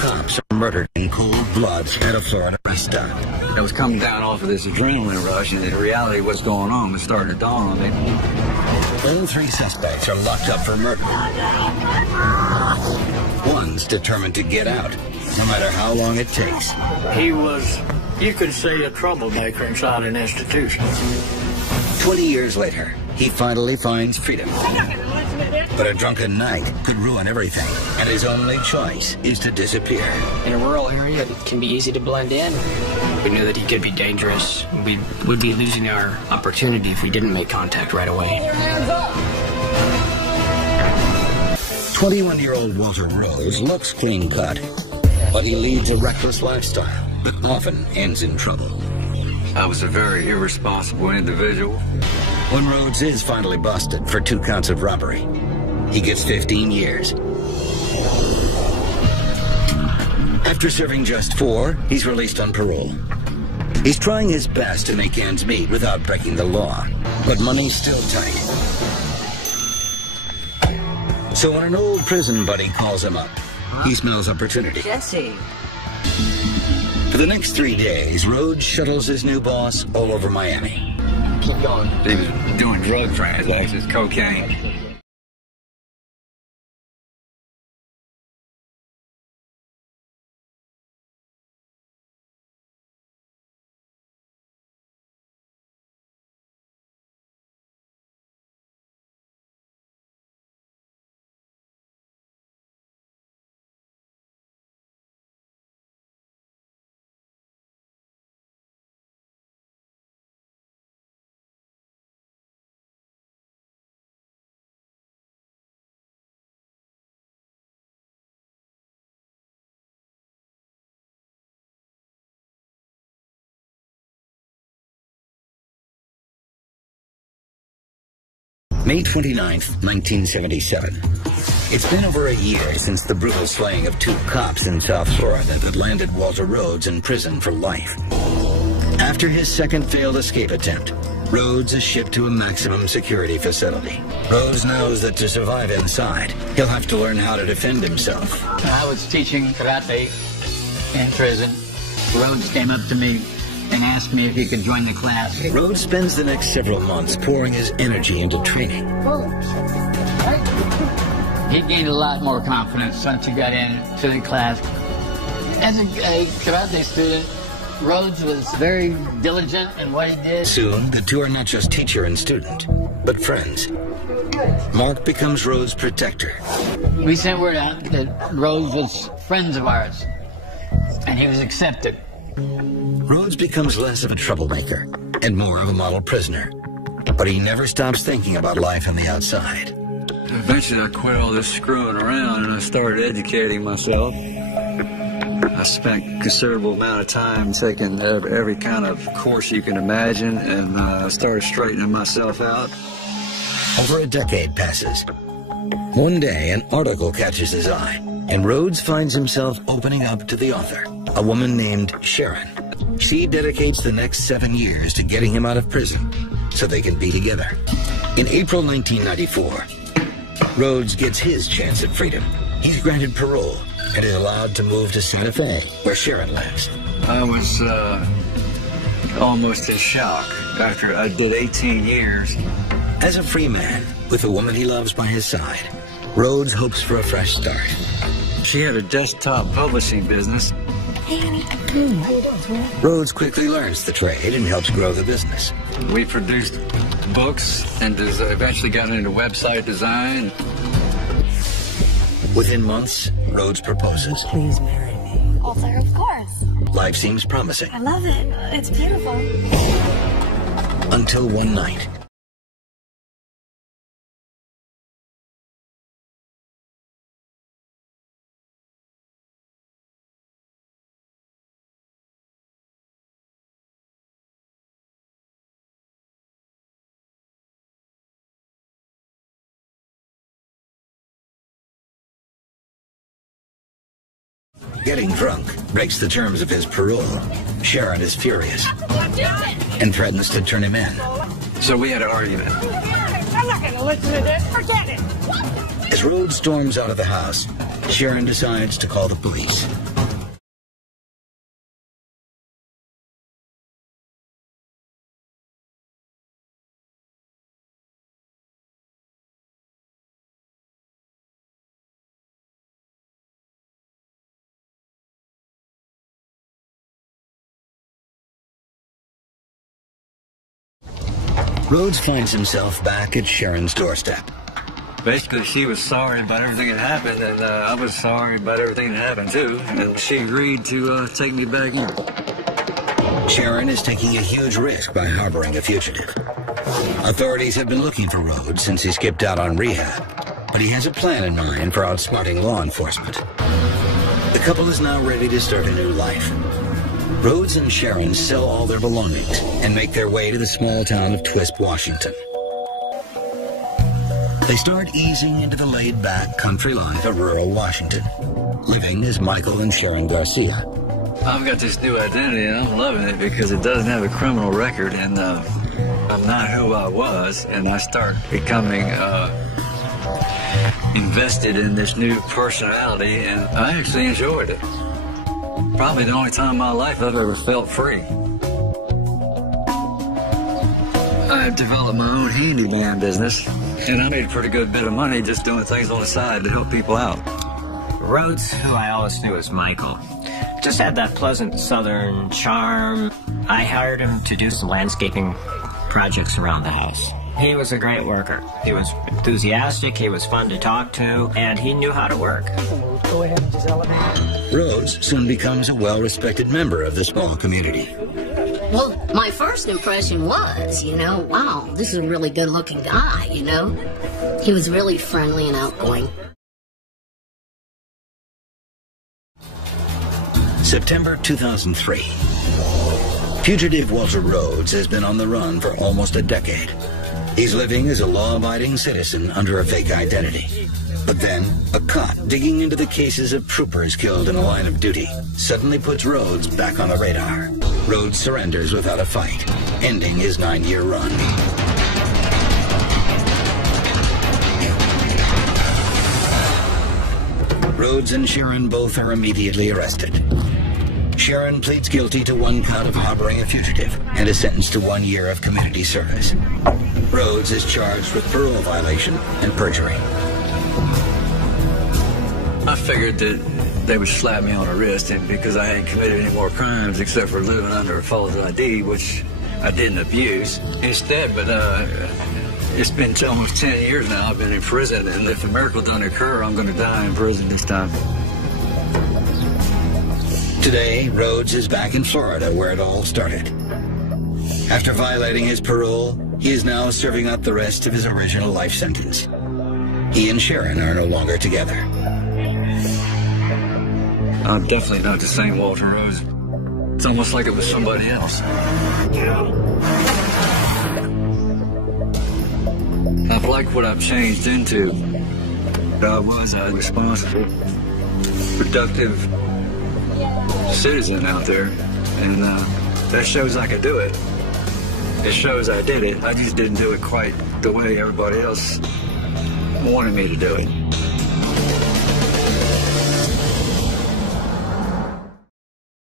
cops are murdered in cold blood at a Florida rest stop. I was coming down off of this adrenaline rush, and the reality of what's going on was starting to dawn on me. All three suspects are locked up for murder. One's determined to get out, no matter how long it takes. He was, you could say, a troublemaker inside an institution. 20 years later, he finally finds freedom. But a drunken night could ruin everything, and his only choice is to disappear. In a rural area, it can be easy to blend in. We knew that he could be dangerous. We would be losing our opportunity if we didn't make contact right away. 21-year-old Walter Rose looks clean-cut, but he leads a reckless lifestyle that often ends in trouble. I was a very irresponsible individual. When Rhodes is finally busted for 2 counts of robbery, he gets 15 years. After serving just 4, he's released on parole. He's trying his best to make ends meet without breaking the law, but money's still tight. So when an old prison buddy calls him up, he smells opportunity. Jesse. For the next 3 days, Rhodes shuttles his new boss all over Miami. Keep going. He was doing drug transactions, cocaine. May 29th, 1977. It's been over a year since the brutal slaying of 2 cops in South Florida that landed Walter Rhodes in prison for life. After his second failed escape attempt, Rhodes is shipped to a maximum security facility. Rhodes knows that to survive inside, he'll have to learn how to defend himself. I was teaching karate in prison. Rhodes came up to me and asked me if he could join the class. Rhodes spends the next several months pouring his energy into training. He gained a lot more confidence once he got into the class. As a karate student, Rhodes was very diligent in what he did. Soon, the two are not just teacher and student, but friends. Mark becomes Rhodes' protector. We sent word out that Rhodes was friends of ours, and he was accepted. Rhodes becomes less of a troublemaker and more of a model prisoner, but he never stops thinking about life on the outside. Eventually, I quit all this screwing around and I started educating myself. I spent a considerable amount of time taking every kind of course you can imagine, and I started straightening myself out. Over a decade passes. One day, an article catches his eye, and Rhodes finds himself opening up to the author, a woman named Sharon. She dedicates the next 7 years to getting him out of prison so they can be together. In April 1994, Rhodes gets his chance at freedom. He's granted parole and is allowed to move to Santa Fe, where Sharon lives. I was almost in shock after I did 18 years. As a free man, with a woman he loves by his side, Rhodes hopes for a fresh start. She had a desktop publishing business. Hey, honey. How you doing? Rhodes quickly learns the trade and helps grow the business. We produced books and eventually got into website design. Within months, Rhodes proposes. Please marry me. Walter, of course. Life seems promising. I love it. It's beautiful. Until one night. Getting drunk breaks the terms of his parole. Sharon is furious and threatens to turn him in. So we had an argument. I'm not going to listen to this. Forget it. As Rhodes storms out of the house, Sharon decides to call the police. Rhodes finds himself back at Sharon's doorstep. Basically, she was sorry about everything that happened, and I was sorry about everything that happened, too. And she agreed to take me back in. Sharon is taking a huge risk by harboring a fugitive. Authorities have been looking for Rhodes since he skipped out on rehab, but he has a plan in mind for outsmarting law enforcement. The couple is now ready to start a new life. Rhodes and Sharon sell all their belongings and make their way to the small town of Twisp, Washington. They start easing into the laid-back country life of rural Washington, living as Michael and Sharon Garcia. I've got this new identity, and I'm loving it because it doesn't have a criminal record, and I'm not who I was, and I start becoming invested in this new personality, and I actually enjoyed it. Probably the only time in my life I've ever felt free. I've developed my own handyman business, and I made a pretty good bit of money just doing things on the side to help people out. Rhodes, who I always knew as Michael, just had that pleasant southern charm. I hired him to do some landscaping projects around the house. He was a great worker. He was enthusiastic, he was fun to talk to, and he knew how to work. Go ahead and just elevate. Rhodes soon becomes a well-respected member of the small community. Well, my first impression was, wow, this is a really good-looking guy, He was really friendly and outgoing. September 2003. Fugitive Walter Rhodes has been on the run for almost a decade. He's living as a law-abiding citizen under a fake identity. But then, a cop digging into the cases of troopers killed in the line of duty suddenly puts Rhodes back on the radar. Rhodes surrenders without a fight, ending his 9-year run. Rhodes and Sharon both are immediately arrested. Sharon pleads guilty to 1 count of harboring a fugitive and is sentenced to 1 year of community service. Rhodes is charged with parole violation and perjury. I figured that they would slap me on the wrist because I hadn't committed any more crimes except for living under a false ID, which I didn't abuse. Instead, but it's been almost 10 years now I've been in prison, and if a miracle doesn't occur, I'm going to die in prison this time. Today, Rhodes is back in Florida where it all started. After violating his parole, he is now serving out the rest of his original life sentence. He and Sharon are no longer together. I'm definitely not the same Walter Rhodes. It's almost like it was somebody else. I've liked what I've changed into. I was a responsible, productive citizen out there, and that shows I could do it. It shows I did it. I just didn't do it quite the way everybody else wanted me to do it.